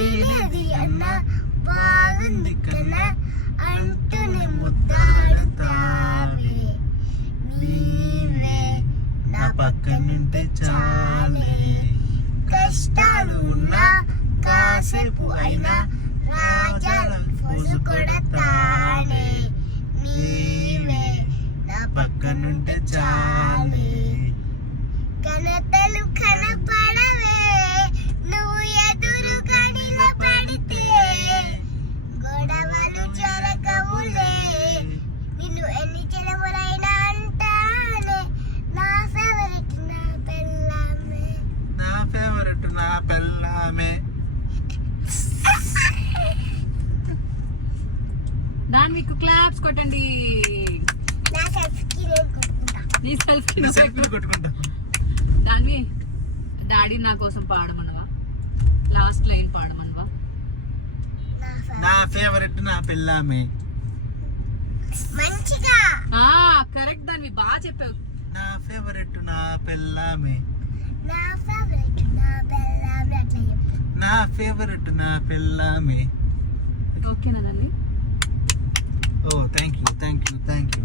ఏది అన్న బాగుంది కన్నా అంటూనే ముద్దాడుతావే. నీవే నా పక్కనుంటే చాలే, కష్టాలు ఉన్నా కాసేపు అయినా రాజాల ఫోజు కొడతానే. నీవే నా పక్కనుంటే చాలే, కనతలు కనపడవే నువ్వు ఎదురుగా నిలబడితే, గొడవలు జరగవులే నిన్ను ఎన్ని చెలవులైనా అంటానే. నా ఫేవరెట్ నా పెళ్ళామే, నా ఫేవరెట్ నా పెళ్ళామే. దాని మీకు క్లాప్స్ కొట్టండి. నా సెల్ఫ్కి నేను కొట్టుకుంటా. నీ సెల్ఫ్ సెల్ఫీలు కొట్టుకుంటా. దాన్ని డాడీ నా కోసం పాడమనవా, లాస్ట్ లైన్ పాడమనవా? నా ఫేవరెట్ నా పెళ్ళామే. మంచిగా కరెక్ట్, దాన్ని బాగా చెప్పావు. నా ఫేవరెట్ నా పెళ్ళామే, నా ఫేవరెట్ నా పెళ్ళామే అట్లా చెప్పు. నా ఫేవరెట్ నా పెళ్ళామే. ఓకేనా తల్లి? ఓ thank you thank you thank you.